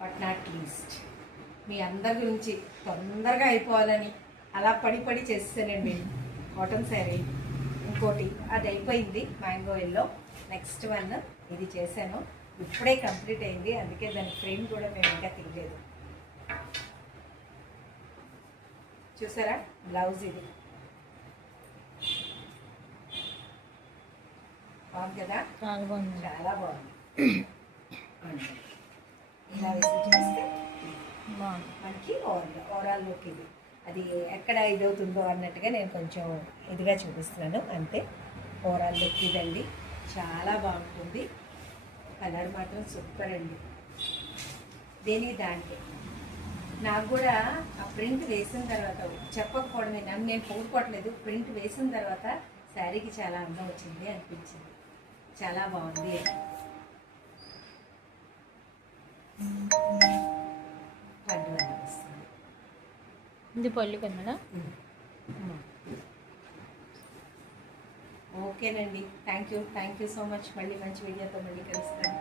But not least మీ అందరి గురించి తొందరగా అయిపోవాలని అలా పడి చేస్తానండి కాటన్ శారీ. ఇంకోటి అది అయిపోయింది మ్యాంగో ఎల్లో. నెక్స్ట్ వన్ ఇది చేశాను, ఇప్పుడే కంప్లీట్ అయింది, అందుకే దాని ఫ్రేమ్ కూడా మేము ఇంకా తీయలేదు. చూసారా బ్లౌజ్ ఇది బాగుంది కదా, చాలా బాగుంది. చాలా బాగుంది. ఇలా వేసి చేస్తే మనకి ఓవరాల్ లుక్ ఇది. అది ఎక్కడ ఇదవుతుందో అన్నట్టుగా నేను కొంచెం ఇదిగా చూపిస్తున్నాను అంతే. ఓవరాల్ లుక్ ఇదండి, చాలా బాగుంటుంది. కలర్ మాత్రం సూపర్ అండి. దానికి నాకు కూడా ఆ ప్రింట్ వేసిన తర్వాత చెప్పకపోవడమే, నన్ను నేను పోగొట్టుకోవట్లేదు, ప్రింట్ వేసిన తర్వాత శారీకి చాలా అందం వచ్చింది అనిపించింది, చాలా బాగుంది. పట్టు వస్తుంది ఇది పళ్ళు కదా. ఓకేనండి, థ్యాంక్ యూ సో మచ్. మళ్ళీ మంచి వీడియోతో మళ్ళీ కలుస్తాను.